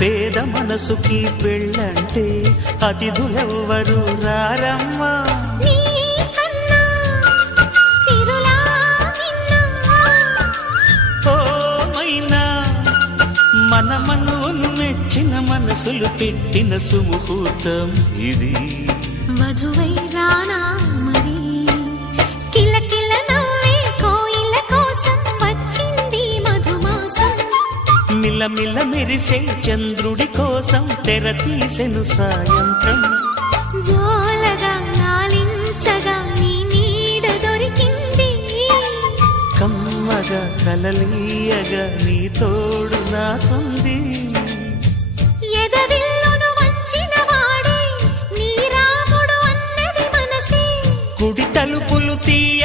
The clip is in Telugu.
మనసుకి పెళ్ళంటే అతిథులెవ్వరు రారమ్మా. నీ కన్నా సిరులా నిన్నా. ఓ మైనా మన మనవులు మెచ్చిన మనసులు పెట్టిన సుముహూర్తం ఇది. వధువై మిలమిల మెరిసే చంద్రుడి కోసం తెర తీసెను సాయంత్రం. కమ్మగా కలలీయగా నీ తోడు నాకుంది. కుడి తలుపులు తీ